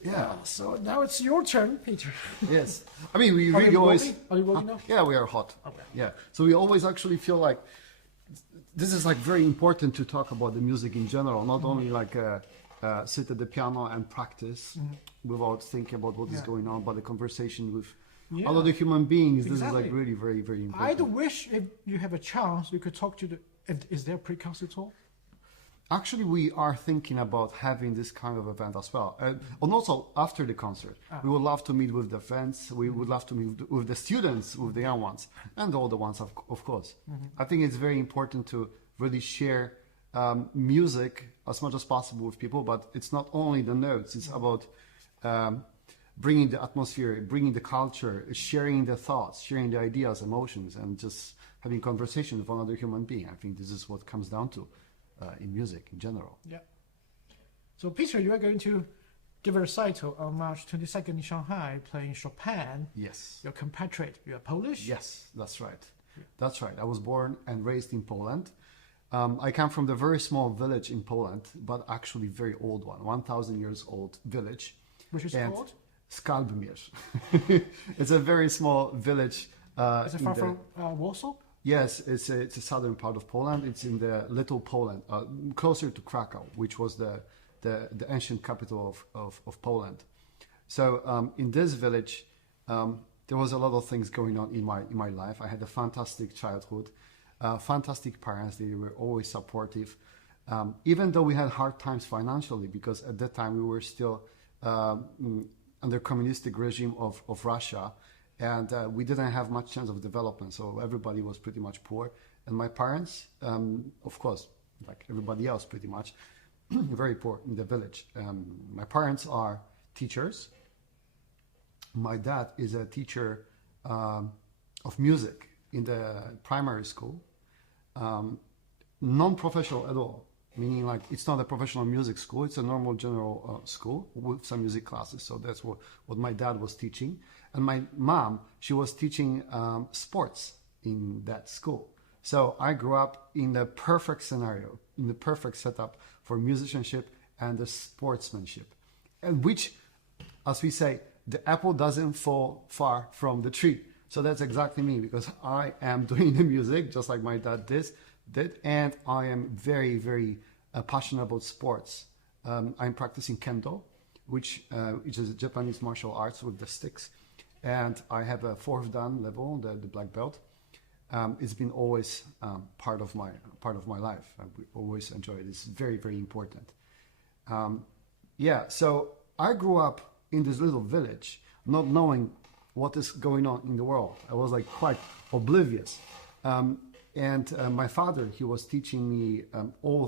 Yeah. So now it's your turn, Peter. Yes. I mean, we Are really you always. rolling? Are you rolling now? Yeah, we are hot. Okay. Yeah. So we always actually feel like this is like very important to talk about the music in general, not only like sit at the piano and practice without thinking about what is going on, but the conversation with other human beings. This is like really very, very important. I'd wish if you have a chance, you could talk to the. Is there pre-concert talk? Actually, we are thinking about having this kind of event as well. And also after the concert, we would love to meet with the fans. We would love to meet with the students, with the young ones, and all the ones, of course. I think it's very important to really share music as much as possible with people, but it's not only the notes. It's about bringing the atmosphere, bringing the culture, sharing the thoughts, sharing the ideas, emotions, and just having conversation with another human being. I think this is what comes down to. In music in general. Yeah. So Peter, you are going to give a recital on March 22nd in Shanghai, playing Chopin. Yes. Your compatriot. You are Polish? Yes, that's right. Yeah. That's right. I was born and raised in Poland. I come from the very small village in Poland, but actually very old one, 1,000 years old village. Which is called? Skalbmierz. It's a very small village. Is it far from Warsaw? Yes, it's a southern part of Poland. It's in the Little Poland, closer to Krakow, which was the ancient capital of Poland. So in this village, there was a lot of things going on in my life. I had a fantastic childhood, fantastic parents. They were always supportive, even though we had hard times financially, because at that time we were still under communistic regime of Russia. And we didn't have much chance of development, so everybody was pretty much poor. And my parents, of course, like everybody else pretty much, very poor in the village. My parents are teachers. My dad is a teacher of music in the primary school, non-professional at all, meaning like it's not a professional music school, it's a normal general school with some music classes. So that's what my dad was teaching. And my mom, she was teaching sports in that school. So I grew up in the perfect scenario, in the perfect setup for musicianship and the sportsmanship. And which, as we say, the apple doesn't fall far from the tree. So that's exactly me, because I am doing the music just like my dad did, and I am very, very passionate about sports. I'm practicing kendo, which is a Japanese martial arts with the sticks. And I have a 4th dan level, the black belt. It's been always part of my life. I always enjoy it. It's very, very important. So I grew up in this little village, not knowing what is going on in the world. I was like quite oblivious. And my father, he was teaching me all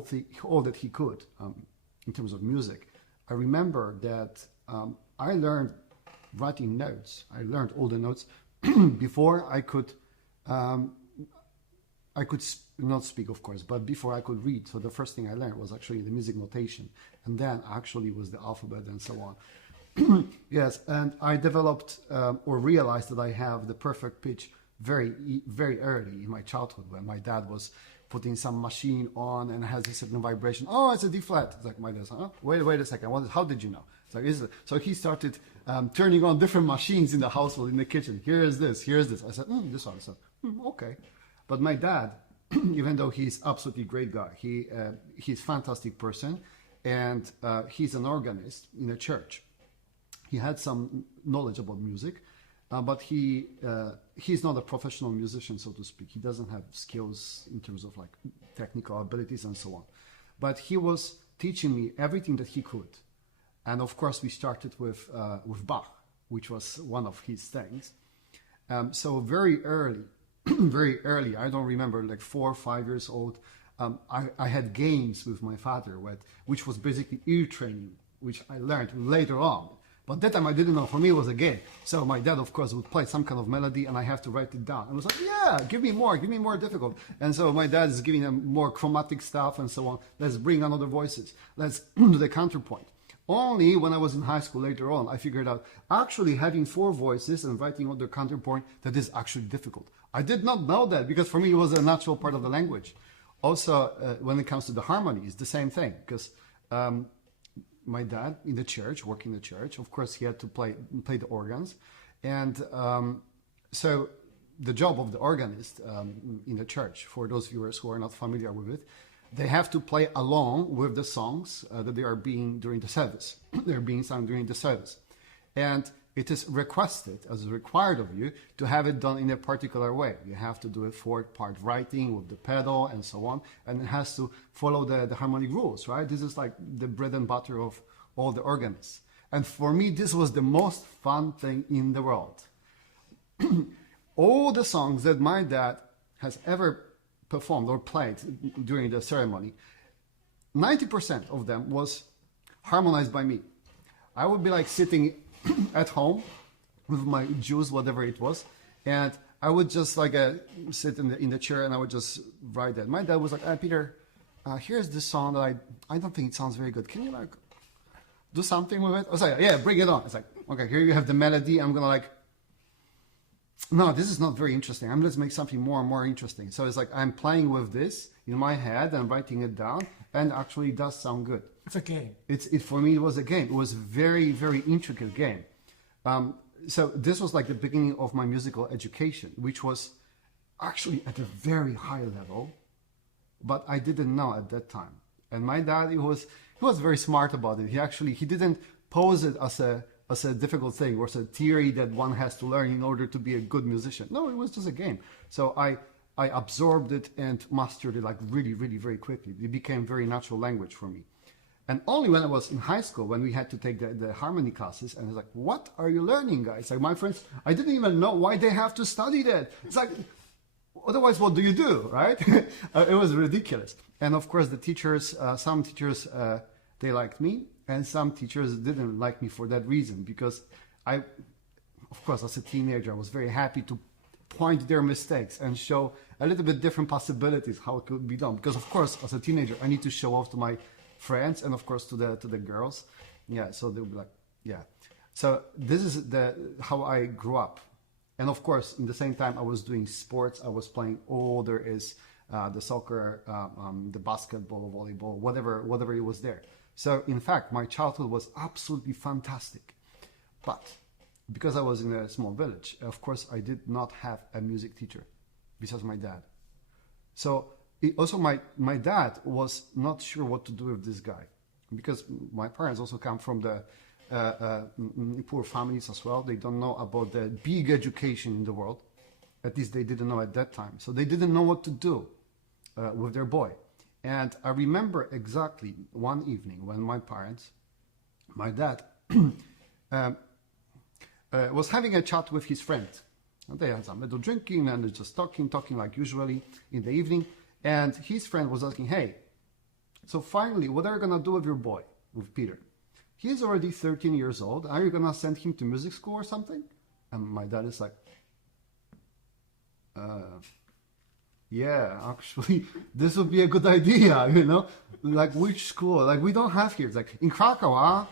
that he could in terms of music. I remember that I learned writing notes. I learned all the notes before I could not speak, of course, but before I could read. So the first thing I learned was actually the music notation, and then actually was the alphabet and so on. Yes, and I developed or realized that I have the perfect pitch very, very early in my childhood, when my dad was putting some machine on and has a certain vibration. Oh, it's a D flat. It's like my dad said, oh, wait a second. How did you know? It's like, is it? So he started turning on different machines in the household, in the kitchen. Here's this. I said, this one. I said, okay. But my dad, even though he's absolutely great guy, he's a fantastic person, and he's an organist in a church. He had some knowledge about music, but he's not a professional musician, so to speak. He doesn't have skills in terms of like technical abilities and so on. But he was teaching me everything that he could. And of course, we started with Bach, which was one of his things. So very early, I don't remember, like 4 or 5 years old, I had games with my father, which was basically ear training, which I learned later on. But that time I didn't know. For me, it was a game. So my dad, of course, would play some kind of melody, and I have to write it down. And I was like, yeah, give me more difficult. And so my dad is giving them more chromatic stuff and so on. Let's bring on other voices. Let's do the counterpoint. Only when I was in high school later on, I figured out actually having 4 voices and writing other counterpoint, that is actually difficult. I did not know that, because for me, it was a natural part of the language. Also, when it comes to the harmony, it's the same thing, because my dad in the church, working in the church. Of course, he had to play the organs, and so the job of the organist in the church, for those viewers who are not familiar with it, they have to play along with the songs that they are being during the service. They're being sung during the service, and it is requested, as required of you, to have it done in a particular way. You have to do a 4-part writing with the pedal and so on, and it has to follow the harmonic rules, right? This is like the bread and butter of all the organists. And for me, this was the most fun thing in the world. All the songs that my dad has ever performed or played during the ceremony, 90% of them was harmonized by me. I would be like sitting at home with my juice, whatever it was, and I would just like sit in the chair and I would just write that. My dad was like, Peter, here's this song that I don't think it sounds very good. Can you like do something with it? I was like, yeah, bring it on. It's like, okay, here you have the melody. I'm gonna like, no, this is not very interesting. I'm gonna make something more and more interesting. So it's like I'm playing with this in my head and writing it down, and actually it does sound good. It's a game. For me, it was a game. It was a very, very intricate game. So this was like the beginning of my musical education, which was actually at a very high level, but I didn't know at that time. And my dad, he was very smart about it. He didn't pose it as a difficult thing or as a theory that one has to learn in order to be a good musician. No, it was just a game. So I absorbed it and mastered it like really, really very quickly. It became very natural language for me. And only when I was in high school, when we had to take the harmony classes, and I was like, what are you learning, guys? Like my friends, I didn't even know why they have to study that. It's like, otherwise, what do you do, right? It was ridiculous. And of course, the teachers, some teachers, they liked me, and some teachers didn't like me for that reason, because of course, as a teenager, I was very happy to point their mistakes and show a little bit different possibilities, how it could be done. Because of course, as a teenager, I need to show off to my friends and of course to the girls. Yeah, so they'll be like, yeah. So this is how I grew up. And of course, in the same time, I was doing sports. I was playing all there is, the soccer, the basketball, volleyball, whatever it was there. So in fact, my childhood was absolutely fantastic. But because I was in a small village, of course, I did not have a music teacher besides my dad. So also my dad was not sure what to do with this guy, because my parents also come from the poor families as well. They don't know about the big education in the world. At least they didn't know at that time. So they didn't know what to do with their boy. And I remember exactly one evening when my dad was having a chat with his friend. And they had some little drinking and they're just talking like usually in the evening. And his friend was asking, hey, so finally, what are you going to do with your boy, with Peter? He's already 13 years old. Are you going to send him to music school or something? And my dad is like, yeah, actually, this would be a good idea, you know? Like, which school? Like, we don't have here. It's like, in Krakow, huh?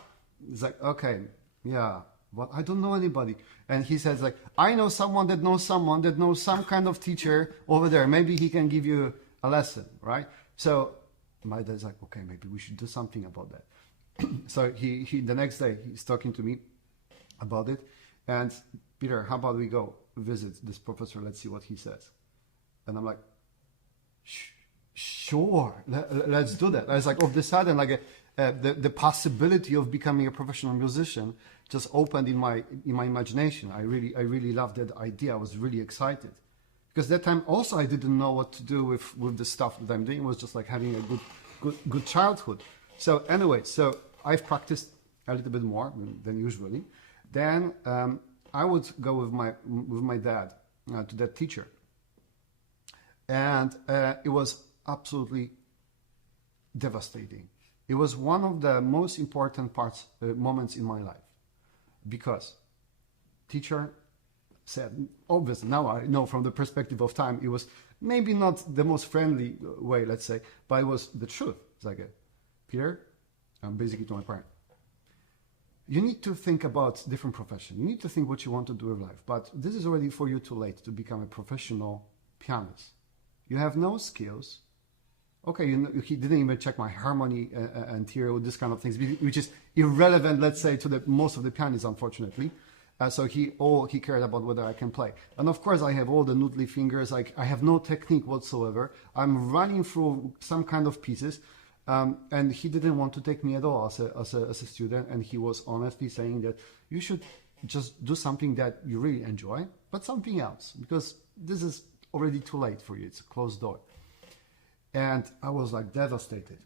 It's like, okay, yeah, but I don't know anybody. And he says, like, I know someone that knows some kind of teacher over there. Maybe he can give you a lesson, right? So my dad's like, okay, maybe we should do something about that. So he the next day, he's talking to me about it. And Peter, how about we go visit this professor? Let's see what he says. And I'm like, sure, let's do that. I was like, all of a sudden, like the possibility of becoming a professional musician just opened in my imagination. I really loved that idea. I was really excited. Because that time also I didn't know what to do with the stuff that I'm doing. It was just like having a good childhood. So anyway, so I've practiced a little bit more than usually. Then I would go with my dad to that teacher. And it was absolutely devastating. It was one of the most important moments in my life, because teacher said, obviously now I know from the perspective of time, it was maybe not the most friendly way, let's say, but it was the truth. It's like, Peter, basically to my parent, you need to think about different profession. You need to think what you want to do with life, but this is already for you too late to become a professional pianist. You have no skills. Okay, he didn't even check my harmony and theory, this kind of things, which is irrelevant, let's say, to most of the pianists, unfortunately. So he cared about whether I can play. And of course, I have all the noodly fingers. I have no technique whatsoever. I'm running through some kind of pieces. And he didn't want to take me at all as a student. And he was honestly saying that you should just do something that you really enjoy, but something else, because this is already too late for you. It's a closed door. And I was like devastated.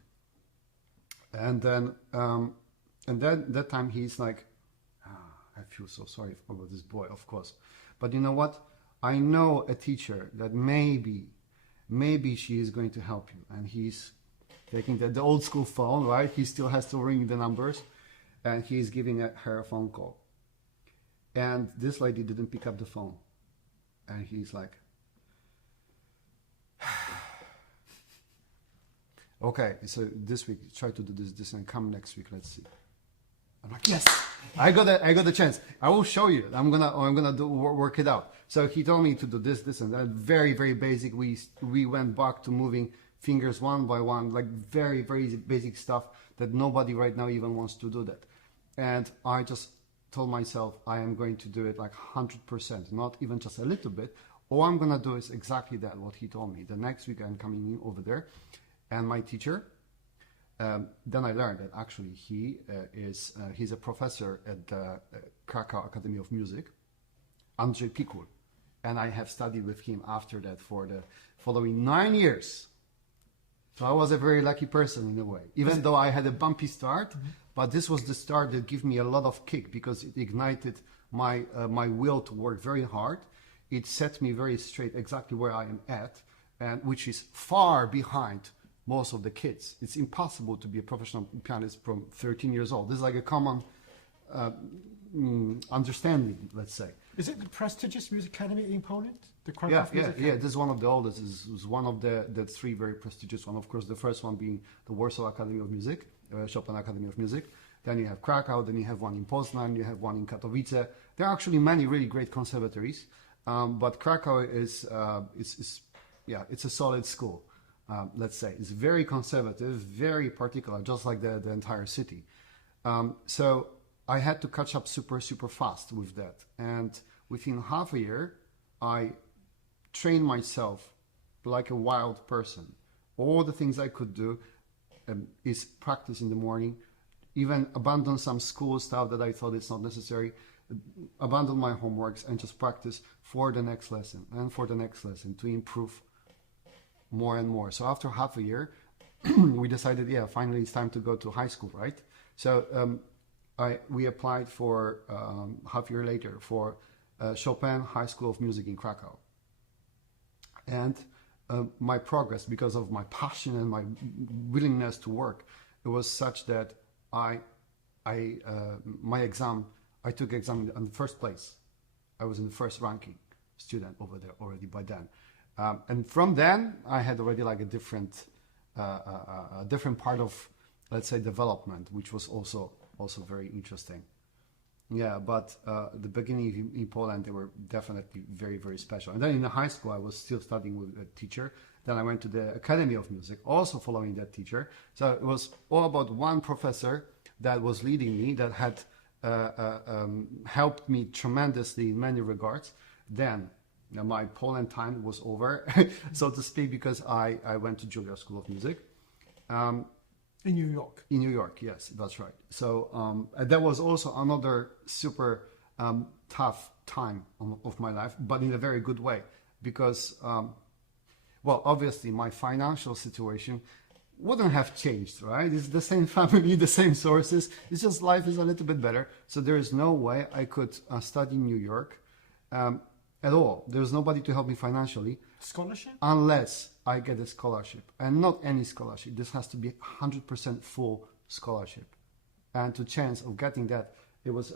And then that time he's like, I feel so sorry about this boy, of course. But you know what? I know a teacher that maybe she is going to help you. And he's taking the old school phone, right? He still has to ring the numbers. And he's giving her a phone call. And this lady didn't pick up the phone. And he's like, okay, so this week, try to do this, and come next week, let's see. I'm like, yes, I got a chance. I will show you. I'm gonna work it out. So he told me to do this, and that. Very, very basic. We went back to moving fingers one by one, like very, very basic stuff that nobody right now even wants to do that. And I just told myself I am going to do it like 100%, not even just a little bit. All I'm gonna do is exactly that, what he told me. The next week I'm coming in over there, and my teacher. Then I learned that actually he's a professor at the Krakow Academy of Music, Andrzej Pikul, and I have studied with him after that for the following 9 years. So I was a very lucky person in a way, even though I had a bumpy start. Mm-hmm. But this was the start that gave me a lot of kick, because it ignited my will to work very hard. It set me very straight exactly where I am at, and which is far behind most of the kids. It's impossible to be a professional pianist from 13 years old. This is like a common understanding, let's say. Is it the prestigious music academy in Poland? The Yeah. This is one of the oldest. It's one of the three very prestigious one. Of course, the first one being the Warsaw Academy of Music, Chopin Academy of Music. Then you have Krakow. Then you have one in Poznan. You have one in Katowice. There are actually many really great conservatories, but Krakow is it's a solid school. Let's say it's very conservative, very particular, just like the entire city. So I had to catch up super fast with that, and within half a year, I trained myself like a wild person. All the things I could do is practice in the morning, even abandon some school stuff that I thought it's not necessary, abandon my homeworks and just practice for the next lesson and for the next lesson to improve more and more. So after half a year, we decided, finally it's time to go to high school, right? So we applied for half a year later for Chopin High School of Music in Krakow. And my progress, because of my passion and my willingness to work, it was such that I took exam in the first place. I was in the first ranking student over there already by then. And from then, I had already like a different part of, let's say, development, which was also very interesting. Yeah, but the beginning in Poland, they were definitely very, very special. And then in the high school, I was still studying with a teacher. Then I went to the Academy of Music, also following that teacher. So it was all about one professor that was leading me, that had helped me tremendously in many regards. Then my Poland time was over, so to speak, because I went to Juilliard School of Music. In New York? In New York, yes, that's right. So that was also another super tough time of my life, but in a very good way, because, obviously my financial situation wouldn't have changed, right? It's the same family, the same sources. It's just life is a little bit better. So there is no way I could study in New York at all. There's nobody to help me financially. Scholarship? Unless I get a scholarship. And not any scholarship. This has to be 100% full scholarship. And to chance of getting that, it was,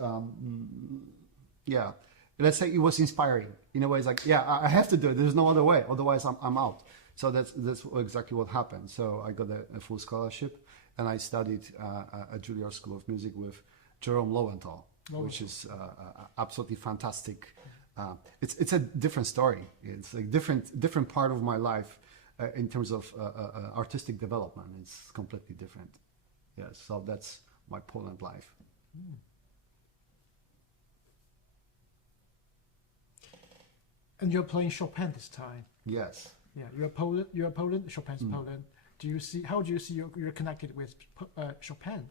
let's say it was inspiring. In a way, it's like, I have to do it. There's no other way. Otherwise, I'm out. So that's exactly what happened. So I got a full scholarship, and I studied at Juilliard School of Music with Jerome Lowenthal, which is absolutely fantastic. It's a different story. It's a different part of my life in terms of artistic development, it's completely different. Yes, so that's my Poland life. And you're playing Chopin this time. Yes. Yeah, you're Poland. Chopin's Poland. How do you see you're connected with Chopin?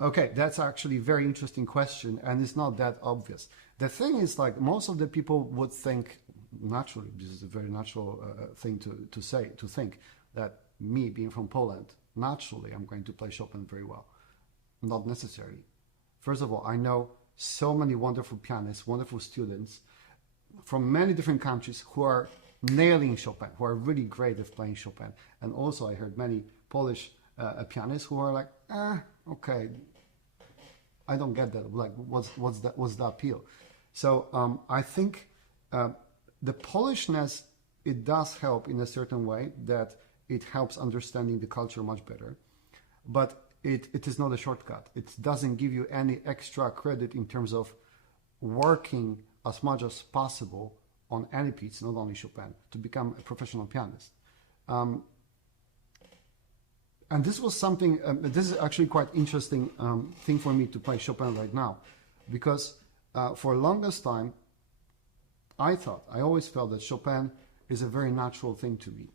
Okay, that's actually a very interesting question, and it's not that obvious. The thing is, like, most of the people would think, naturally, this is a very natural thing to think, that me being from Poland, naturally I'm going to play Chopin very well. Not necessarily. First of all, I know so many wonderful pianists, wonderful students from many different countries who are nailing Chopin, who are really great at playing Chopin. And also I heard many Polish pianists who are like, okay, I don't get that. Like, what's the appeal? So I think the Polishness, it does help in a certain way, that it helps understanding the culture much better. But it is not a shortcut. It doesn't give you any extra credit in terms of working as much as possible on any piece, not only Chopin, to become a professional pianist. And this was something, this is actually quite interesting thing for me to play Chopin right now, because for the longest time, I always felt that Chopin is a very natural thing to me.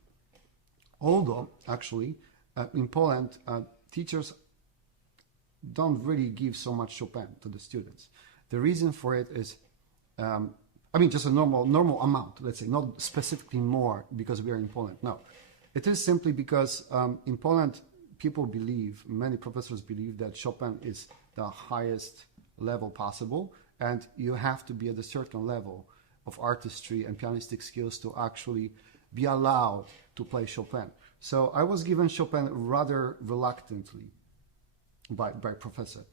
Although, actually, in Poland, teachers don't really give so much Chopin to the students. The reason for it is, just a normal amount, let's say, not specifically more because we are in Poland. No, it is simply because in Poland, many professors believe that Chopin is the highest level possible, and you have to be at a certain level of artistry and pianistic skills to actually be allowed to play Chopin. So I was given Chopin rather reluctantly by professor.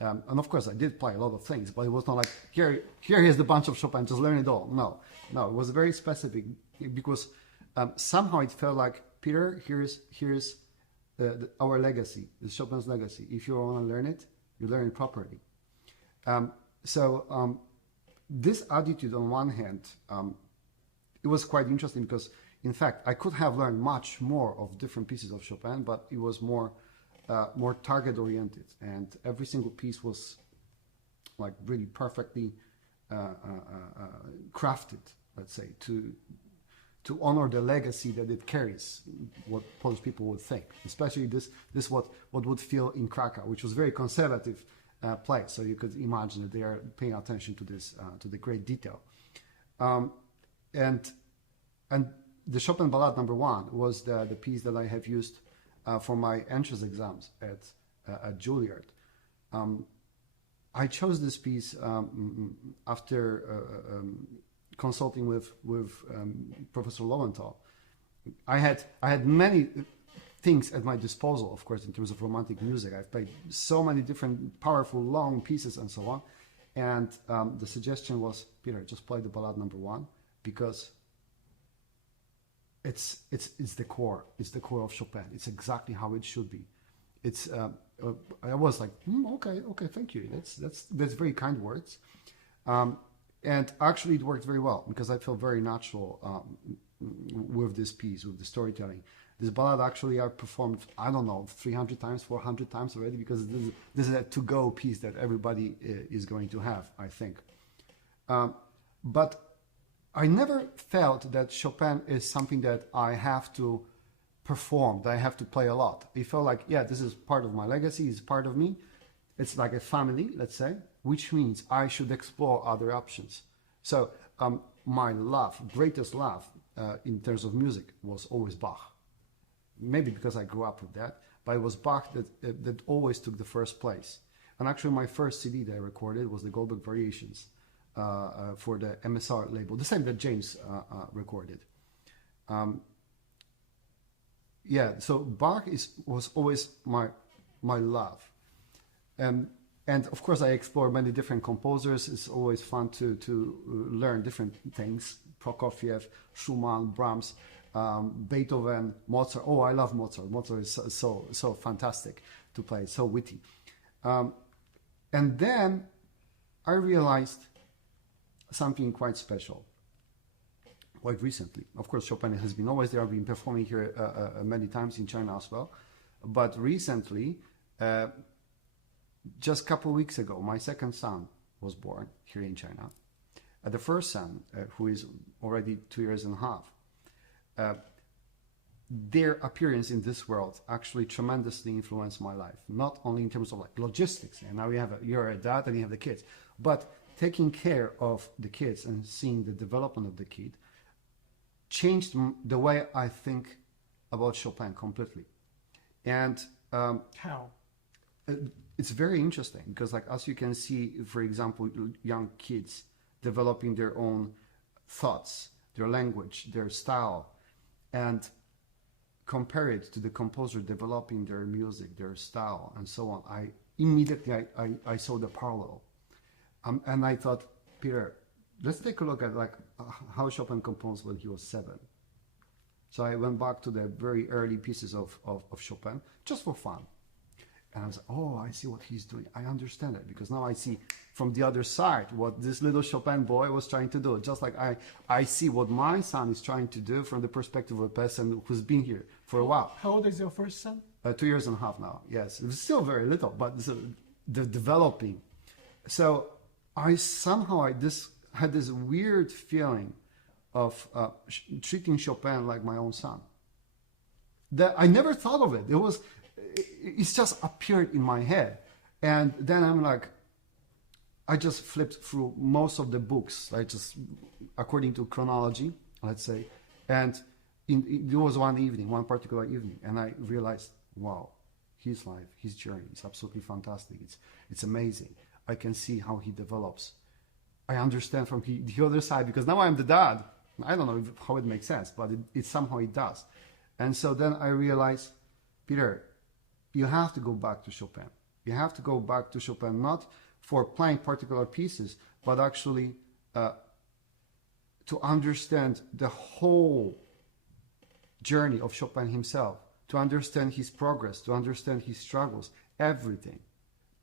And of course, I did play a lot of things, but it was not like, here is the bunch of Chopin, just learn it all. No, it was very specific, because somehow it felt like, Peter, here's our legacy, the Chopin's legacy. If you want to learn it, you learn it properly. This attitude, on one hand, it was quite interesting, because, in fact, I could have learned much more of different pieces of Chopin, but it was more target-oriented, and every single piece was like really perfectly crafted, let's say, to honor the legacy that it carries, what Polish people would think, especially this what would feel in Krakow, which was very conservative place. So you could imagine that they are paying attention to this, to the great detail. And the Chopin Ballade No. 1 was the piece that I have used for my entrance exams at Juilliard. I chose this piece after consulting with Professor Lowenthal. I had many things at my disposal, of course, in terms of romantic music. I've played so many different powerful long pieces and so on. And the suggestion was, Peter, just play the Ballade No. 1, because it's the core. It's the core of Chopin. It's exactly how it should be. I was like, okay, thank you. That's very kind words. And actually, it worked very well, because I felt very natural with this piece, with the storytelling. This ballad actually I performed, 300 times, 400 times already, because this is a to-go piece that everybody is going to have, I think. But I never felt that Chopin is something that I have to perform, that I have to play a lot. It felt like, this is part of my legacy, it's part of me. It's like a family, let's say, which means I should explore other options. So my greatest love in terms of music was always Bach. Maybe because I grew up with that, but it was Bach that always took the first place. And actually my first CD that I recorded was the Goldberg Variations for the MSR label, the same that James recorded. So Bach was always my love. And of course, I explore many different composers. It's always fun to learn different things. Prokofiev, Schumann, Brahms, Beethoven, Mozart. Oh, I love Mozart. Mozart is so fantastic to play, so witty. And then I realized something quite special. quite recently. Of course, Chopin has been always there. I've been performing here many times in China as well. But recently, just a couple of weeks ago, my second son was born here in China. The first son, who is already 2 years and a half, their appearance in this world actually tremendously influenced my life. Not only in terms of like logistics, and now you're a dad and you have the kids, but taking care of the kids and seeing the development of the kid changed the way I think about Chopin completely. And how? It's very interesting because, like, as you can see, for example, young kids developing their own thoughts, their language, their style, and compare it to the composer developing their music, their style, and so on. I immediately saw the parallel, and I thought, Peter, let's take a look at like how Chopin composed when he was 7. So I went back to the very early pieces of Chopin just for fun. And I was like, oh, I see what he's doing. I understand it because now I see from the other side what this little Chopin boy was trying to do. Just like I see what my son is trying to do from the perspective of a person who's been here for a while. How old is your first son? 2 years and a half now, yes. It's still very little, but the developing. So I somehow had this weird feeling of treating Chopin like my own son. That I never thought of it. It's just appeared in my head. And then I'm like, I just flipped through most of the books, according to chronology, let's say. And there was one particular evening, and I realized, wow, his life, his journey is absolutely fantastic. It's amazing. I can see how he develops. I understand from the other side, because now I'm the dad. I don't know how it makes sense, but somehow it does. And so then I realized, Peter, you have to go back to Chopin. You have to go back to Chopin, not for playing particular pieces, but actually to understand the whole journey of Chopin himself, to understand his progress, to understand his struggles, everything.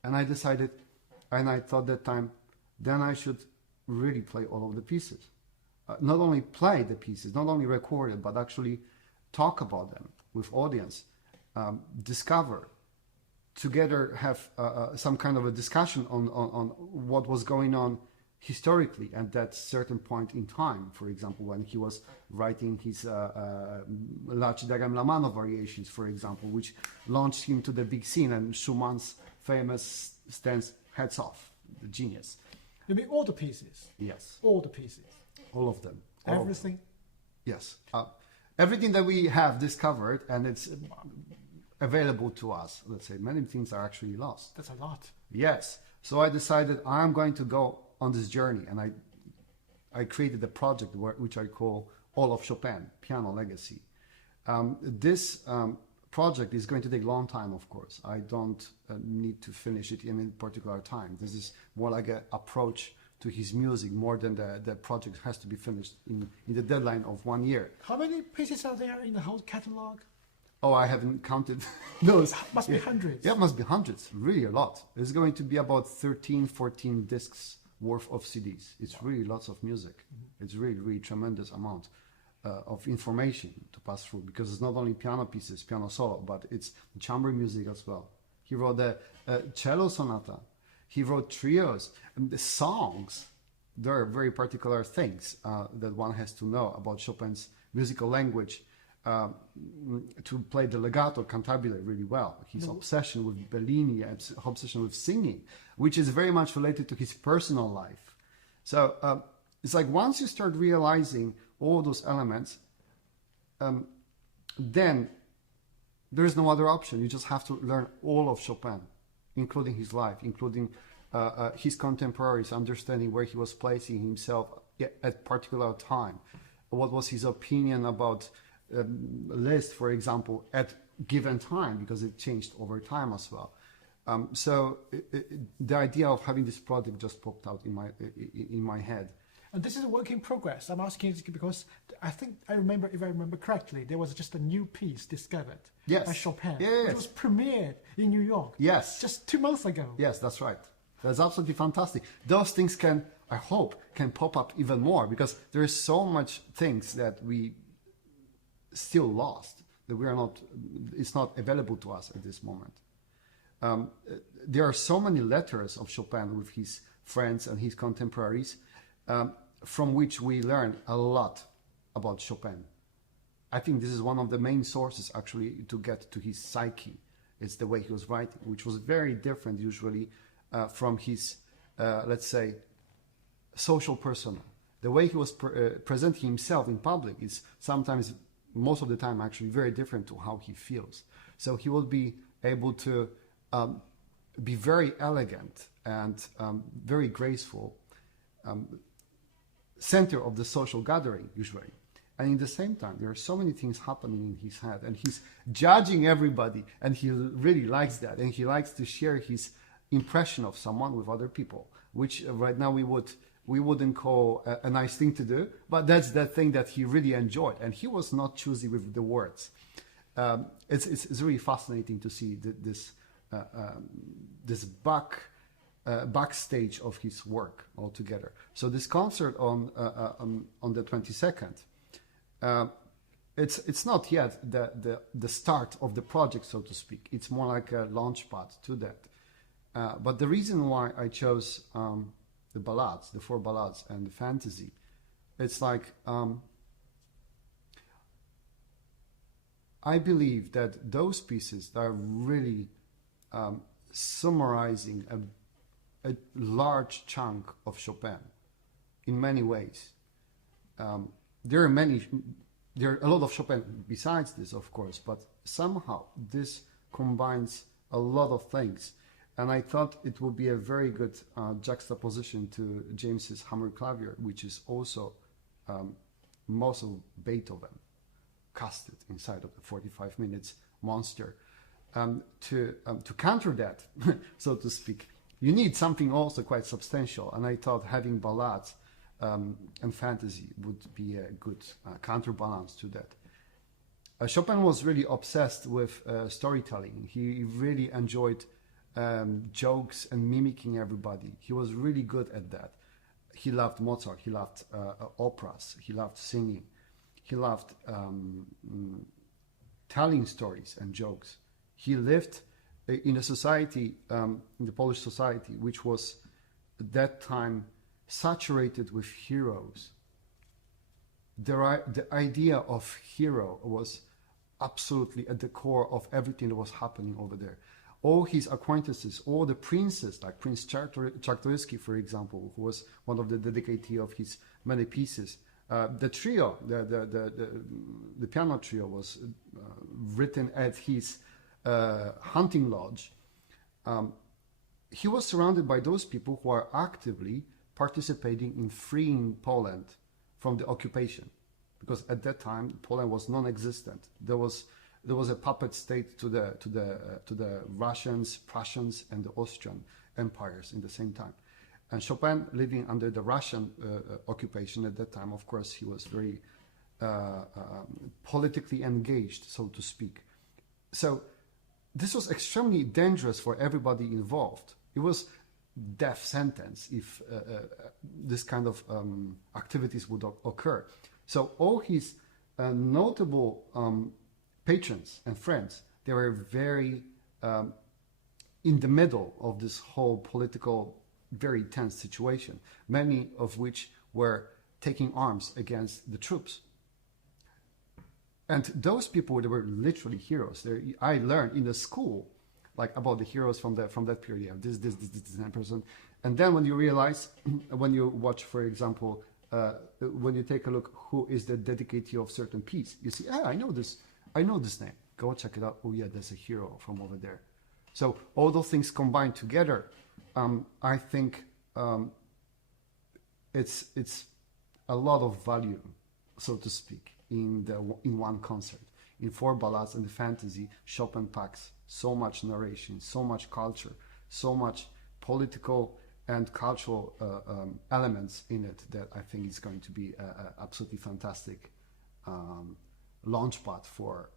And I decided, and I thought that time, then I should really play all of the pieces. Not only play the pieces, not only record it, but actually talk about them with audience, discover, together have some kind of a discussion on what was going on historically at that certain point in time. For example, when he was writing his La Ci darem la mano variations, for example, which launched him to the big scene, and Schumann's famous stance, "Heads off," the genius. You mean all the pieces? Yes. All the pieces? All of them. Everything? Yes. Everything that we have discovered, and it's available to us. Let's say many things are actually lost. That's a lot. Yes. So I decided I'm going to go on this journey, and I created a project which I call All of Chopin, Piano Legacy. This project is going to take a long time, of course. I don't need to finish it in a particular time. This is more like an approach to his music, more than the project has to be finished in the deadline of 1 year. How many pieces are there in the whole catalog? Oh, I haven't counted those. Must be hundreds. Yeah, must be hundreds. Really a lot. It's going to be about 13, 14 discs worth of CDs. It's really lots of music. It's really, really tremendous amount of information to pass through, because it's not only piano pieces, piano solo, but it's chamber music as well. He wrote the cello sonata. He wrote trios. And the songs, there are very particular things that one has to know about Chopin's musical language to play the legato cantabile really well. His obsession with Bellini, obsession with singing, which is very much related to his personal life. So it's like once you start realizing all those elements, then there's no other option. You just have to learn all of Chopin, including his life, including his contemporaries, understanding where he was placing himself at particular time. What was his opinion about Liszt, for example, at given time, because it changed over time as well. So the idea of having this project just popped out in my head. And this is a work in progress. I'm asking you because I think if I remember correctly, there was just a new piece discovered by Chopin, which was premiered in New York. Yes. Just 2 months ago. Yes, that's right. That's absolutely fantastic. Those things can I hope, can pop up even more, because there is so much things that we still lost, that we are not, it's not available to us at this moment. There are so many letters of Chopin with his friends and his contemporaries, from which we learn a lot about Chopin. I think this is one of the main sources actually to get to his psyche. It's the way he was writing, which was very different usually from his, let's say, social persona. The way he was presenting himself in public is sometimes, most of the time actually, very different to how he feels. So he will be able to be very elegant and very graceful, center of the social gathering usually. And in the same time, there are so many things happening in his head, and he's judging everybody, and he really likes that, and he likes to share his impression of someone with other people, which right now we wouldn't call a nice thing to do, but that's the thing that he really enjoyed, and he was not choosy with the words. It's really fascinating to see this backstage of his work altogether. So this concert on the 22nd. It's not yet the start of the project, so to speak. It's more like a launch pad to that. But the reason why I chose the ballades, the 4 ballades and the fantasy, it's like I believe that those pieces are really summarizing a large chunk of Chopin in many ways. There are a lot of Chopin besides this, of course, but somehow this combines a lot of things. And I thought it would be a very good juxtaposition to James's Hammerklavier, which is also most of Beethoven casted inside of the 45 minutes monster. To counter that, so to speak, you need something also quite substantial. And I thought having ballads and fantasy would be a good counterbalance to that. Chopin was really obsessed with storytelling. He really enjoyed jokes and mimicking everybody. He was really good at that. He loved Mozart. He loved operas. He loved singing. He loved telling stories and jokes. He lived in a society, in the Polish society, which was at that time saturated with heroes. The idea of hero was absolutely at the core of everything that was happening over there. All his acquaintances, all the princes, like Prince Czartoryski, for example, who was one of the dedicatee of his many pieces. The trio, the piano trio, was written at his hunting lodge. He was surrounded by those people who are actively participating in freeing Poland from the occupation, because at that time Poland was non-existent. There was a puppet state to the Russians, Prussians, and the Austrian empires in the same time. And Chopin, living under the Russian occupation at that time, of course, he was very politically engaged, so to speak. So this was extremely dangerous for everybody involved. It was death sentence if this kind of activities would occur. So all his notable patrons and friends, they were very in the middle of this whole political, very tense situation, many of which were taking arms against the troops. And those people, they were literally heroes. I learned in the school like about the heroes from that period, this person. And then when you realize, when you watch, for example, when you take a look who is the dedicatee of certain piece, you see, I know this name. Go check it out. Oh yeah, there's a hero from over there. So all those things combined together, I think it's a lot of value, so to speak, in one concert. In 4 ballads and the fantasy, Chopin packs so much narration, so much culture, so much political and cultural elements in it that I think is going to be a absolutely fantastic launchpad for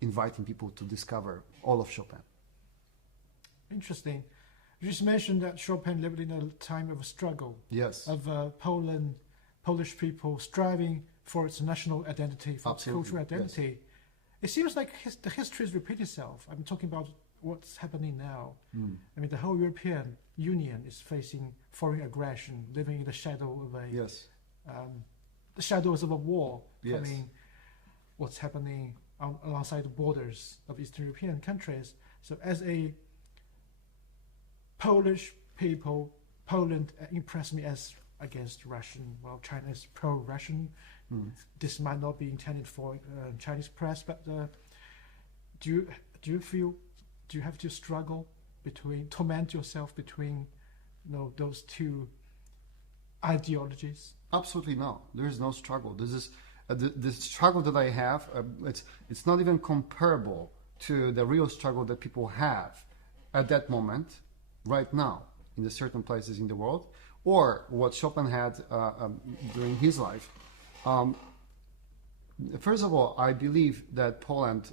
inviting people to discover all of Chopin. Interesting. You just mentioned that Chopin lived in a time of a struggle. Yes. Of Polish people striving for its national identity, for its cultural identity. Yes. It seems like the history has repeated itself. I'm talking about what's happening now. I mean, the whole European Union is facing foreign aggression, living in the shadow of the shadows of a war. Yes. I mean, what's happening alongside the borders of Eastern European countries. So as a Polish people, Poland impressed me as against Russian. Well, China is pro-Russian. This might not be intended for Chinese press, but do you have to struggle torment yourself between those two ideologies? Absolutely no. There is no struggle. This is the struggle that I have. It's not even comparable to the real struggle that people have at that moment, right now, in the certain places in the world, or what Chopin had during his life. First of all, I believe that Poland.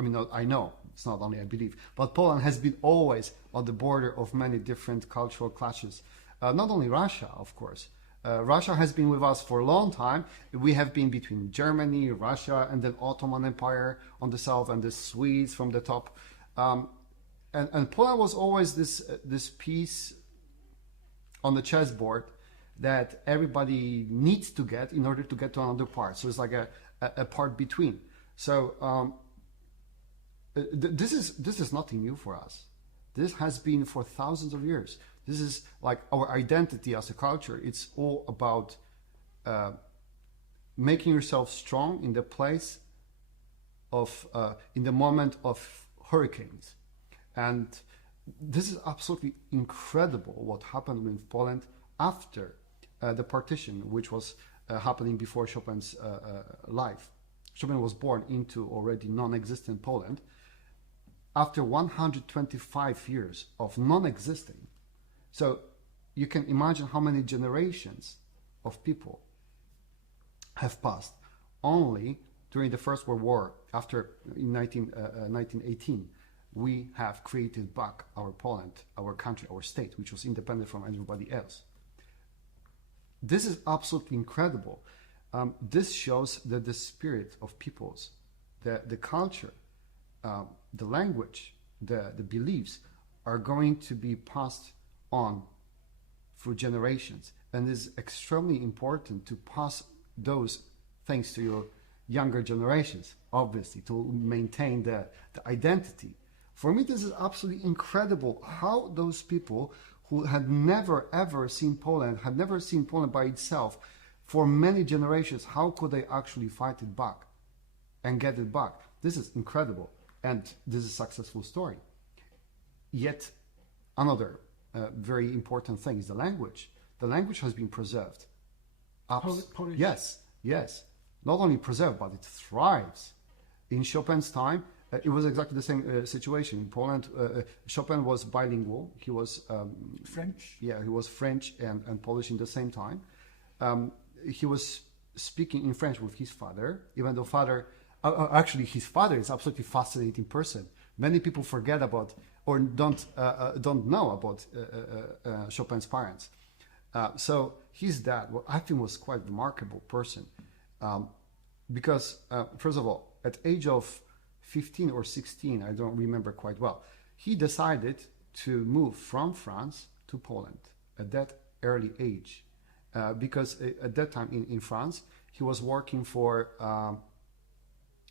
I know it's not only I believe, but Poland has been always on the border of many different cultural clashes. Not only Russia, of course. Russia has been with us for a long time. We have been between Germany, Russia, and then Ottoman Empire on the south, and the Swedes from the top. And Poland was always this piece on the chessboard that everybody needs to get in order to get to another part. So it's like a part between. So this is nothing new for us. This has been for thousands of years. This is like our identity as a culture. It's all about making yourself strong in the place of, in the moment of hurricanes. And this is absolutely incredible what happened in Poland after the partition, which was happening before Chopin's life. Chopin was born into already non-existent Poland. After 125 years of non-existing, so you can imagine how many generations of people have passed only during the First World War. After in 1918, we have created back our Poland, our country, our state, which was independent from everybody else. This is absolutely incredible. This shows that the spirit of peoples, the culture, the language, the beliefs are going to be passed on through generations, and it's extremely important to pass those things to your younger generations, obviously, to maintain the identity. For me, this is absolutely incredible how those people who had never ever seen Poland, had never seen Poland by itself for many generations, how could they actually fight it back and get it back? This is incredible, and this is a successful story. Yet another very important thing is the language. The language has been preserved. Polish. Yes. Not only preserved, but it thrives. In Chopin's time, it was exactly the same situation. In Poland, Chopin was bilingual. He was French. Yeah, he was French and Polish in the same time. He was speaking in French with his father, even though actually his father is absolutely fascinating person. Many people forget about or don't know about Chopin's parents. So his dad, I think, was quite a remarkable person, because first of all, at age of 15 or 16, I don't remember quite well, he decided to move from France to Poland at that early age, because at that time in France, he was working for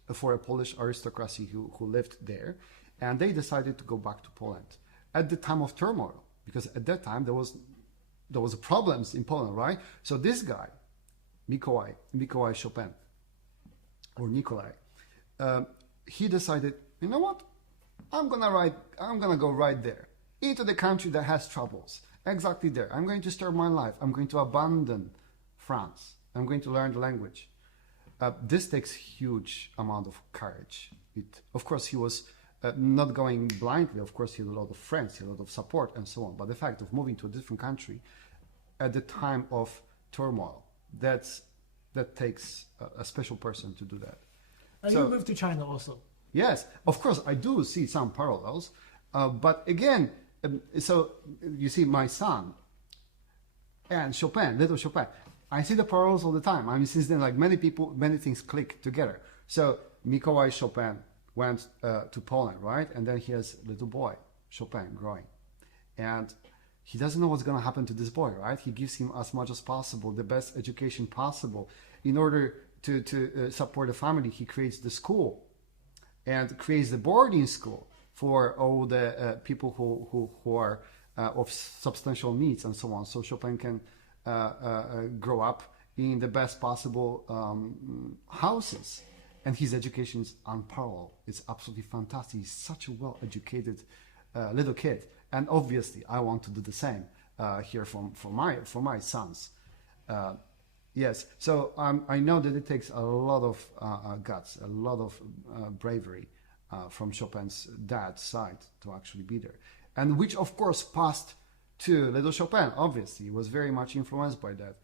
a Polish aristocracy who lived there, and they decided to go back to Poland at the time of turmoil, because at that time there was problems in Poland, right? So this guy, Mikołaj Chopin, or Nikolai, he decided, you know what? I'm gonna go right there into the country that has troubles. Exactly there. I'm going to start my life. I'm going to abandon France. I'm going to learn the language. This takes huge amount of courage. Of course, he was not going blindly. Of course, he had a lot of friends, he had a lot of support, and so on. But the fact of moving to a different country at the time of turmoil, that takes a special person to do that. And you moved to China also. Yes, of course, I do see some parallels. But again, So you see, my son and Chopin, little Chopin, I see the parallels all the time. I mean, since then, like many people, many things click together. So Mikołaj Chopin went to Poland, right? And then he has little boy, Chopin, growing. And he doesn't know what's going to happen to this boy, right? He gives him as much as possible, the best education possible. In order to support the family, he creates the school and creates the boarding school for all the people who are of substantial needs and so on. So Chopin can grow up in the best possible houses. And his education is unparalleled. It's absolutely fantastic. He's such a well-educated little kid. And obviously, I want to do the same here for my sons. Yes, so I know that it takes a lot of guts, a lot of bravery from Chopin's dad's side to actually be there. And which, of course, passed to little Chopin, obviously. He was very much influenced by that.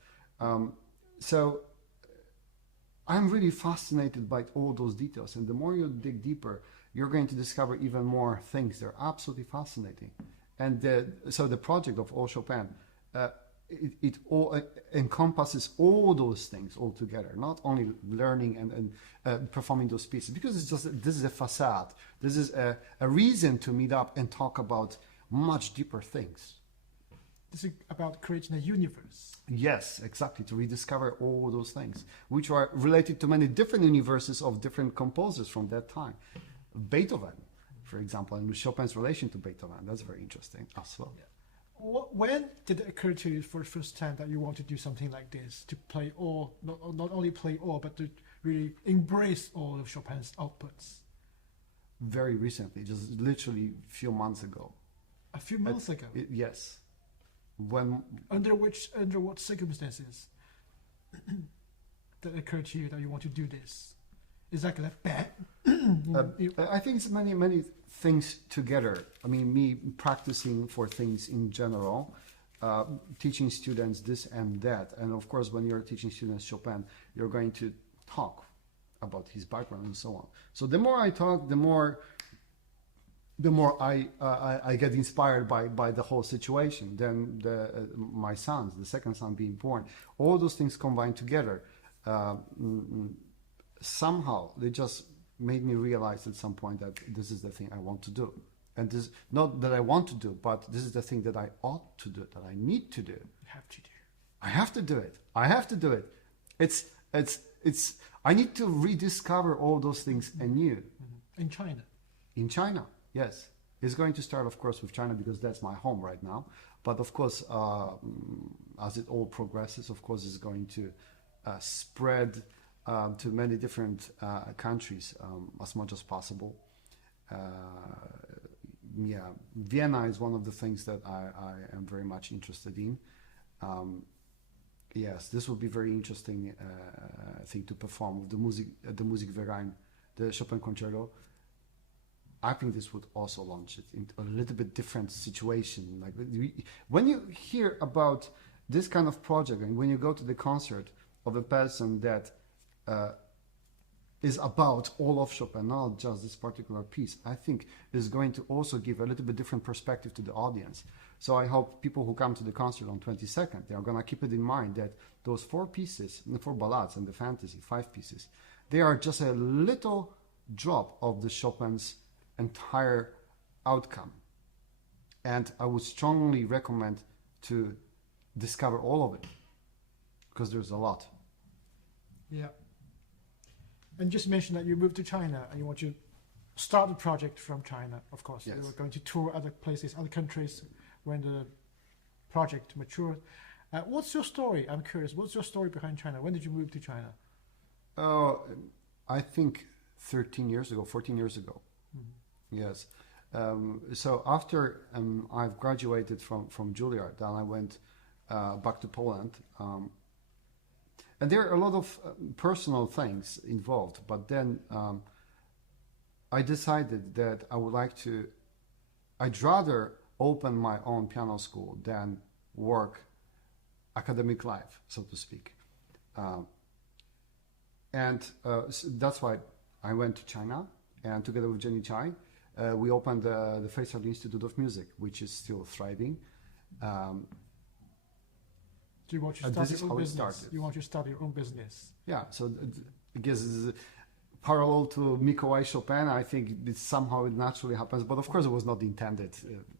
So I'm really fascinated by all those details. And the more you dig deeper, you're going to discover even more things. They're absolutely fascinating. And so the project of All Chopin, it all encompasses all those things all together, not only learning and performing those pieces, because it's just, this is a facade. This is a reason to meet up and talk about much deeper things. This is about creating a universe. Yes, exactly, to rediscover all those things, which are related to many different universes of different composers from that time. Beethoven, for example, and Chopin's relation to Beethoven, that's very interesting as well. Yeah. When did it occur to you for the first time that you want to do something like this, to play all, not only play all, but to really embrace all of Chopin's outputs? Very recently, just literally a few months ago. A few months ago? Yes. When under what circumstances that occurred to you that you want to do this? Is that like that? I think it's many things together. I mean, me practicing for things in general, teaching students this and that, and of course, when you're teaching students Chopin, you're going to talk about his background and so on. So the more I talk, the more I get inspired by the whole situation. Then my sons, the second son being born, all those things combined together. Somehow they just made me realize at some point that this is the thing I want to do. And this, not that I want to do, but this is the thing that I ought to do, that I need to do. You have to do. I have to do it. I have to do it. It's I need to rediscover all those things anew. Mm-hmm. In China. In China, yes. It's going to start, of course, with China because that's my home right now. But of course, as it all progresses, of course, it's going to spread to many different countries as much as possible. Yeah, Vienna is one of the things that I am very much interested in. Yes, this would be very interesting thing to perform with the Musikverein, the Chopin Concerto. I think this would also launch it into a little bit different situation. Like when you hear about this kind of project and when you go to the concert of a person that is about all of Chopin, not just this particular piece, I think is going to also give a little bit different perspective to the audience. So I hope people who come to the concert on 22nd, they are going to keep it in mind that those 4 pieces, the 4 ballades and the fantasy, 5 pieces, they are just a little drop of the Chopin's entire outcome. And I would strongly recommend to discover all of it because there's a lot. Yeah. And just mention that you moved to China and you want to start the project from China, of course. Yes. You were going to tour other places, other countries when the project matured. What's your story? I'm curious. What's your story behind China? When did you move to China? I think 14 years ago. Mm-hmm. Yes. So after I've graduated from Juilliard, then I went back to Poland. And there are a lot of personal things involved, but then I decided that I'd rather open my own piano school than work academic life, so to speak. And so that's why I went to China, and together with Jenny Chai, we opened the Frédéric Institute of Music, which is still thriving. Do you want to And start this is your own how it business? started. You want to start your own business? Yeah, so I guess it's parallel to Mikołaj Chopin. I think it somehow it naturally happens, but of course it was not intended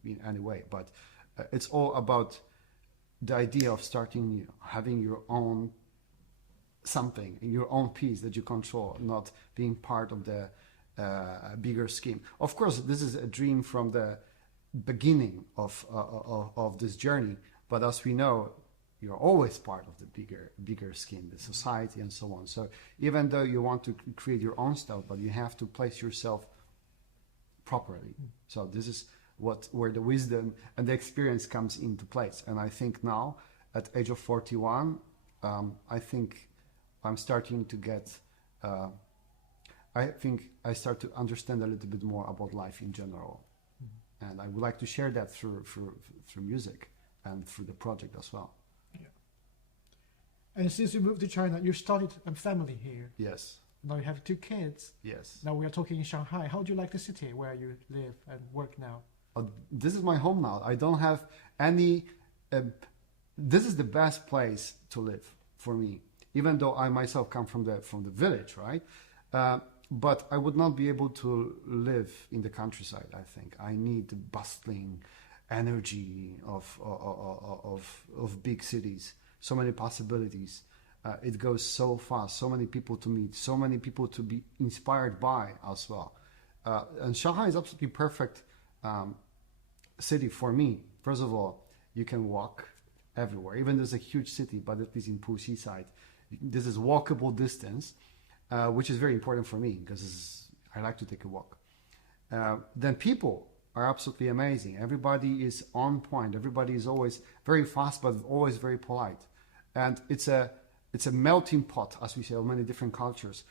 in any way. But it's all about the idea of starting, having your own something, your own piece that you control, not being part of the bigger scheme. Of course, this is a dream from the beginning of this journey, but as we know, you're always part of the bigger scheme, the society and so on. So even though you want to create your own style, but you have to place yourself properly. So this is where the wisdom and the experience comes into place. And I think now, at age of 41, I think I'm starting to get. I think I start to understand a little bit more about life in general, and I would like to share that through music and through the project as well. Yeah. And since you moved to China, you started a family here. Yes. Now you have 2 kids. Yes. Now we are talking in Shanghai. How do you like the city where you live and work now? This is my home now. I don't have any. This is the best place to live for me, even though I myself come from the village, right? But I would not be able to live in the countryside. I think I need the bustling energy of big cities. So many possibilities. It goes so fast. So many people to meet. So many people to be inspired by as well. And Shanghai is absolutely perfect city for me. First of all, you can walk everywhere. Even there's a huge city, but at least in Puxi side, this is walkable distance, which is very important for me because I like to take a walk. Then people are absolutely amazing. Everybody is on point. Everybody is always very fast, but always very polite. And it's a melting pot, as we say, of many different cultures.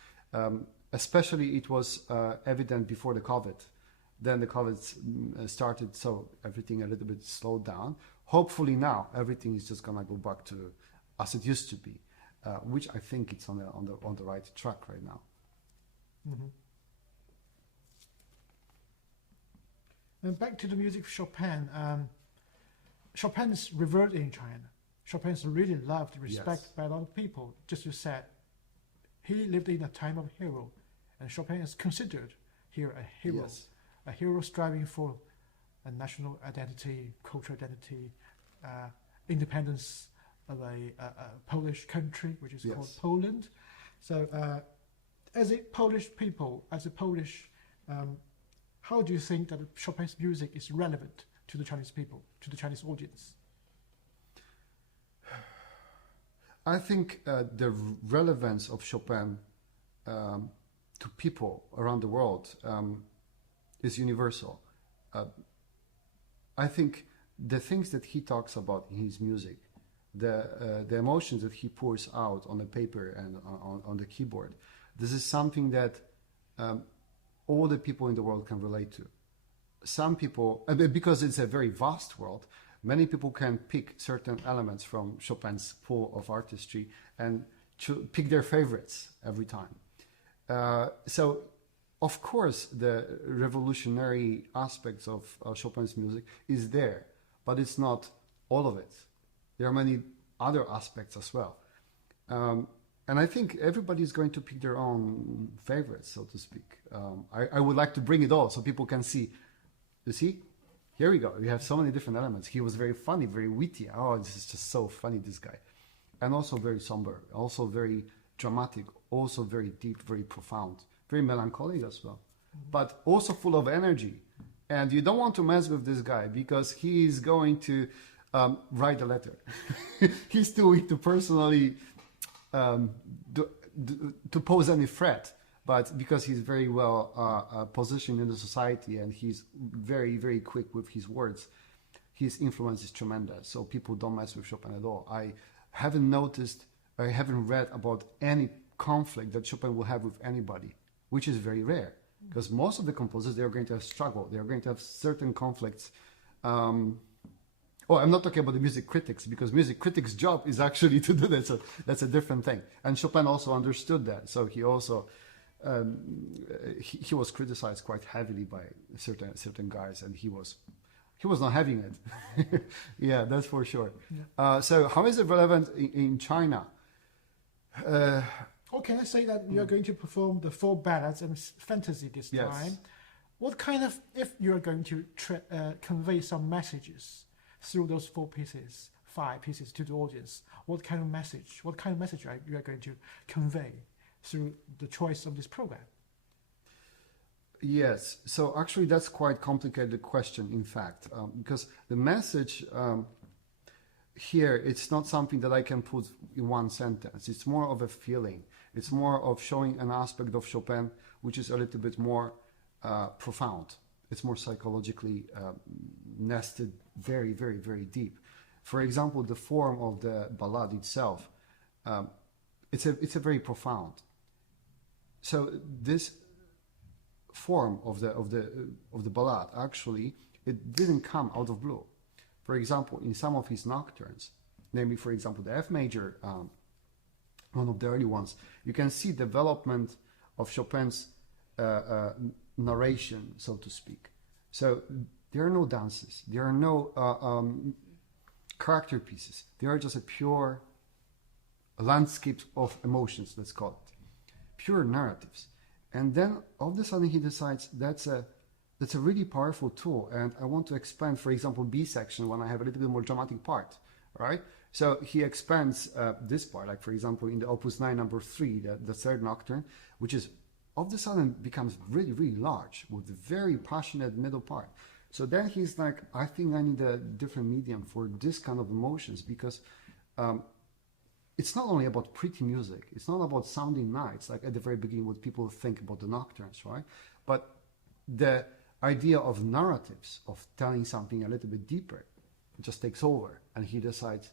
Especially it was evident before the COVID. Then the COVID started, so everything a little bit slowed down. Hopefully now everything is just gonna go back to as it used to be, which I think it's on the right track right now. Mm-hmm. And back to the music of Chopin. Chopin is revered in China. Chopin is really loved, respected by a lot of people. Just as you said, he lived in a time of hero, and Chopin is considered here a hero. Yes. A hero striving for a national identity, cultural identity, independence of a Polish country, which is called Poland. So, as a Polish people, as a Polish, how do you think that Chopin's music is relevant to the Chinese people, to the Chinese audience? I think the relevance of Chopin to people around the world is universal. I think the things that he talks about in his music, the emotions that he pours out on the paper and on the keyboard, this is something that all the people in the world can relate to. Some people, because it's a very vast world, many people can pick certain elements from Chopin's pool of artistry and pick their favorites every time. So, of course, the revolutionary aspects of Chopin's music is there, but it's not all of it. There are many other aspects as well. And I think everybody is going to pick their own favorites, so to speak. I would like to bring it all so people can see. You see? Here we go. We have so many different elements. He was very funny, very witty. Oh, this is just so funny, this guy. And also very somber, also very dramatic, also very deep, very profound, very melancholic as well, but also full of energy. And you don't want to mess with this guy because he is going to write a letter. He's too weak to personally to pose any threat. But because he's very well positioned in the society and he's very, very quick with his words, his influence is tremendous. So people don't mess with Chopin at all. I haven't noticed, I haven't read about any conflict that Chopin will have with anybody, which is very rare. Because most of the composers, they are going to have struggle. They are going to have certain conflicts. I'm not talking about the music critics, because music critics' job is actually to do that. So that's a different thing. And Chopin also understood that. So he also he was criticized quite heavily by certain guys, and he was not having it. Yeah, that's for sure. Yeah. So how is it relevant in China? Okay, let's say that you're going to perform the 4 ballads and fantasy this time. What kind of, if you're going to convey some messages through those 4 pieces, 5 pieces to the audience, what kind of message are you going to convey through the choice of this program? Yes, so actually that's quite complicated question, in fact, because the message here, it's not something that I can put in one sentence. It's more of a feeling. It's more of showing an aspect of Chopin which is a little bit more profound. It's more psychologically nested very, very, very deep. For example, the form of the ballad itself, it's a very profound. So this form of the ballad, actually, it didn't come out of blue. For example, in some of his nocturnes, namely, for example, the F major, one of the early ones, you can see development of Chopin's narration, so to speak. So there are no dances, there are no character pieces. They are just a pure landscape of emotions, let's call it, pure narratives. And then all of a sudden he decides that's a really powerful tool, and I want to expand, for example, B section when I have a little bit more dramatic part, right? So he expands this part, like for example in the Opus 9 number 3, the 3rd nocturne, which is all of a sudden becomes really, really large with a very passionate middle part. So then he's like, I think I need a different medium for this kind of emotions, because it's not only about pretty music, it's not about sounding nice, like at the very beginning what people think about the nocturnes, right? But the idea of narratives, of telling something a little bit deeper, just takes over, and he decides,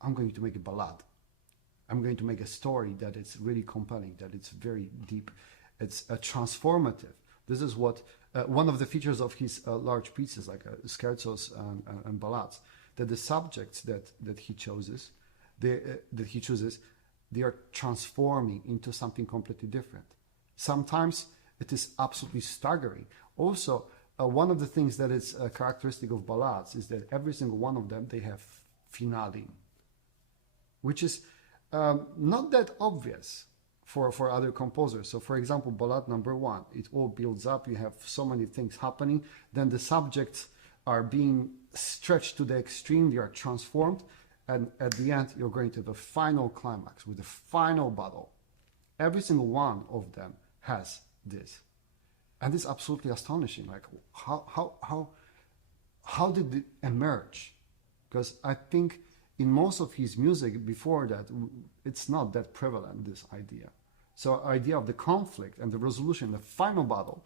I'm going to make a ballad. I'm going to make a story that is really compelling, that it's very deep, it's transformative. This is what one of the features of his large pieces, like scherzos and ballades, that the subjects that he chooses, they are transforming into something completely different. Sometimes it is absolutely staggering. Also, one of the things that is characteristic of ballades is that every single one of them, they have finale, which is not that obvious for other composers. So for example, ballad number 1, it all builds up, you have so many things happening, then the subjects are being stretched to the extreme, they are transformed, and at the end you're going to the final climax with the final battle. Every single one of them has this, and it's absolutely astonishing. Like how did it emerge? Because I think in most of his music before that, it's not that prevalent, this idea. So idea of the conflict and the resolution, the final battle,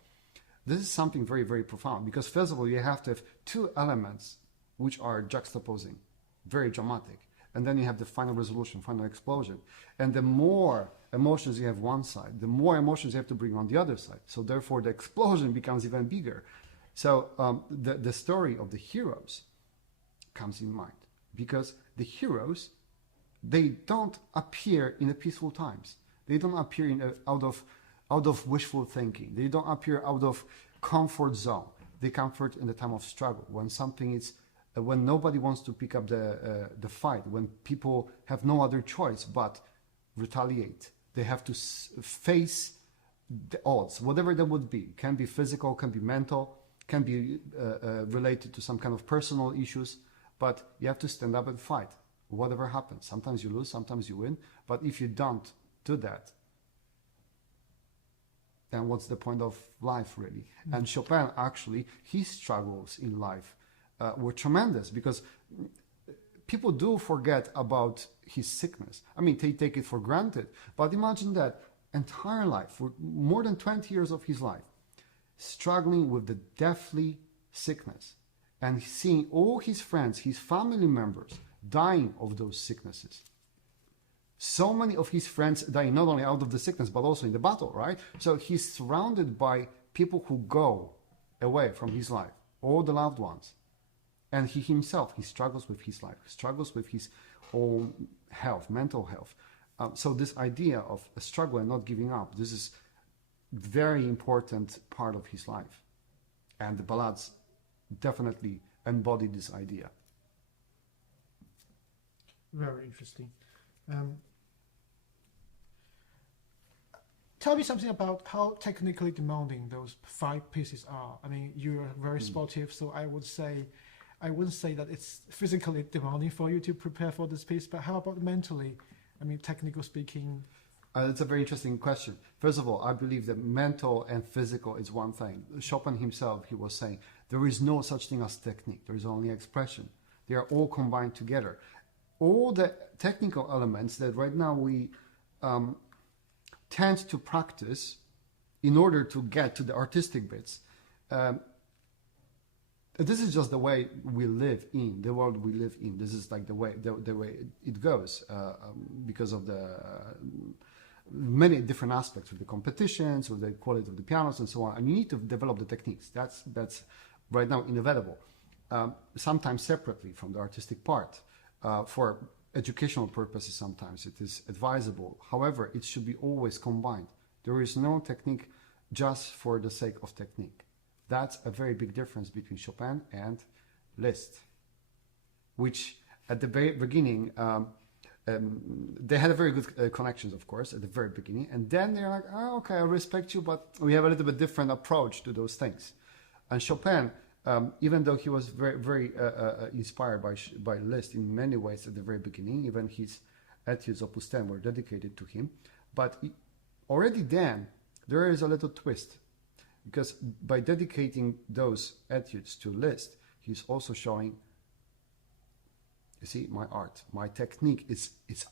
this is something very, very profound, because first of all, you have to have 2 elements which are juxtaposing, very dramatic. And then you have the final resolution, final explosion. And the more emotions you have one side, the more emotions you have to bring on the other side. So therefore, the explosion becomes even bigger. So the story of the heroes comes in mind, because the heroes, they don't appear in the peaceful times. They don't appear out of wishful thinking. They don't appear out of comfort zone. They comfort in the time of struggle, when something is, when nobody wants to pick up the fight, when people have no other choice but retaliate. They have to face the odds, whatever that would be. Can be physical, can be mental, can be related to some kind of personal issues, but you have to stand up and fight, whatever happens. Sometimes you lose, sometimes you win, but if you don't do that, then what's the point of life, really? Mm-hmm. And Chopin, actually, his struggles in life were tremendous, because people do forget about his sickness. I mean, they take it for granted, but imagine that entire life, for more than 20 years of his life, struggling with the deathly sickness, and seeing all his friends, his family members dying of those sicknesses. So many of his friends dying not only out of the sickness, but also in the battle, right? So he's surrounded by people who go away from his life, all the loved ones. And he himself, he struggles with his life, struggles with his own health, mental health. So this idea of a struggle and not giving up, this is very important part of his life. And the ballades definitely embody this idea. Very interesting. Tell me something about how technically demanding those 5 pieces are. I mean, you're very sportive, so I wouldn't say that it's physically demanding for you to prepare for this piece, but how about mentally? I mean, technical speaking. That's a very interesting question. First of all, I believe that mental and physical is one thing. Chopin himself, he was saying, there is no such thing as technique. There is only expression. They are all combined together. All the technical elements that right now we tend to practice in order to get to the artistic bits, this is just the way we live in, the world we live in. This is like the way it goes because of the many different aspects of the competitions, with the quality of the pianos and so on. And you need to develop the techniques. That's right now inevitable. Sometimes separately from the artistic part. For educational purposes, sometimes it is advisable. However, it should be always combined. There is no technique just for the sake of technique. That's a very big difference between Chopin and Liszt, which at the very beginning, they had a very good connections, of course, at the very beginning. And then they're like, oh, okay, I respect you, but we have a little bit different approach to those things. And Chopin, even though he was very, very inspired by Liszt in many ways at the very beginning, even his etudes Opus 10 were dedicated to him. But already then, there is a little twist. Because by dedicating those etudes to Liszt, he's also showing, you see, my art, my technique, it's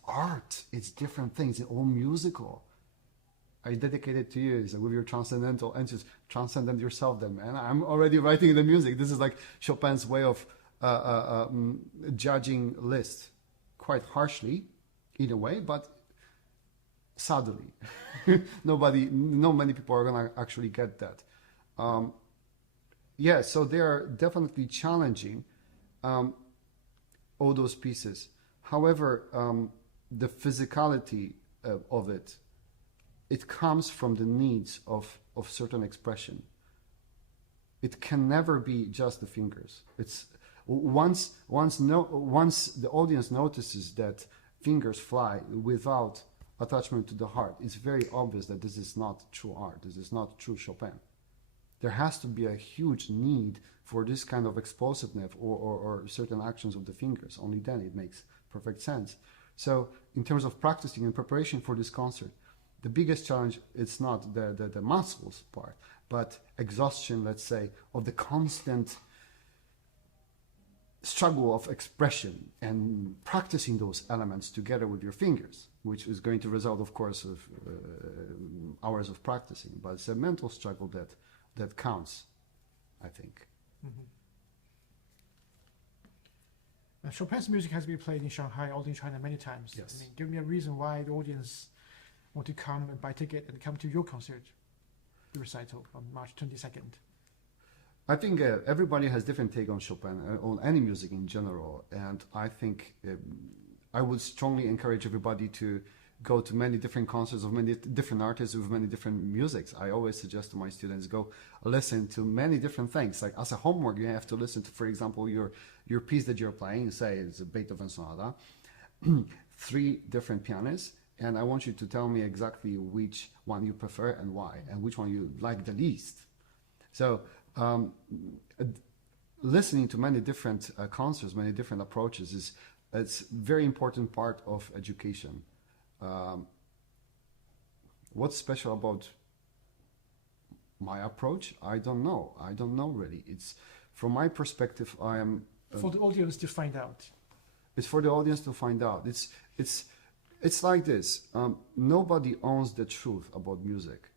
art, it's different things, it's all musical. I dedicate it to you. It's like with your transcendental etudes, transcendent yourself then, man. I'm already writing the music. This is like Chopin's way of judging Liszt quite harshly, in a way, but sadly. Not many people are going to actually get that. So they are definitely challenging all those pieces. However, the physicality of it comes from the needs of certain expression. It can never be just the fingers. It's once the audience notices that fingers fly without attachment to the heart, it's very obvious that this is not true art. This is not true Chopin. There has to be a huge need for this kind of explosiveness or certain actions of the fingers. Only then it makes perfect sense. So in terms of practicing and preparation for this concert, the biggest challenge is not the muscles part, but exhaustion, let's say, of the constant struggle of expression and practicing those elements together with your fingers, which is going to result, of course, of hours of practicing. But it's a mental struggle that counts, I think. Mm-hmm. Chopin's music has been played in Shanghai, all in China, many times. Yes. I mean, give me a reason why the audience want to come and buy ticket and come to your concert, the recital on March 22nd. I think everybody has different take on Chopin, on any music in general, and I think I would strongly encourage everybody to go to many different concerts of many different artists with many different musics. I always suggest to my students, go listen to many different things. Like as a homework, you have to listen to, for example, your piece that you're playing, say it's a Beethoven sonata, 3 different pianists, and I want you to tell me exactly which one you prefer and why, and which one you like the least. So listening to many different concerts, many different approaches it's very important part of education. What's special about my approach? I don't know really. It's from my perspective. I am for the audience to find out. It's for the audience to find out. It's like this. Nobody owns the truth about music.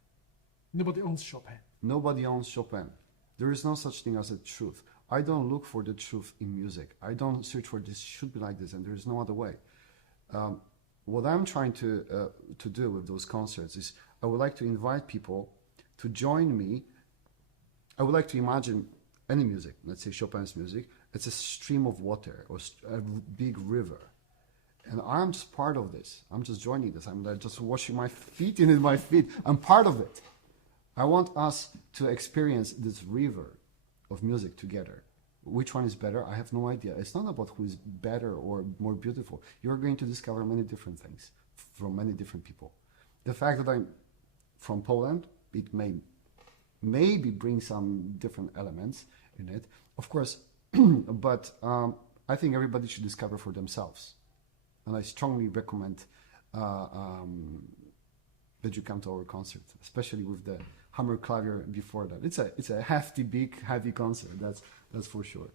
Nobody owns Chopin. Nobody owns Chopin. There is no such thing as a truth. I don't look for the truth in music. I don't search for this should be like this and there is no other way. What I'm trying to do with those concerts is I would like to invite people to join me. I would like to imagine any music, let's say Chopin's music, it's a stream of water or a big river. And I'm just part of this. I'm just joining this. I'm just washing my feet in my feet. I'm part of it. I want us to experience this river of music together. Which one is better? I have no idea. It's not about who is better or more beautiful. You're going to discover many different things from many different people. The fact that I'm from Poland, it may maybe bring some different elements in it, of course, but I think everybody should discover for themselves. And I strongly recommend that you come to our concert, especially with the hammer clavier before that. It's a hefty, big, heavy concert. That's for sure.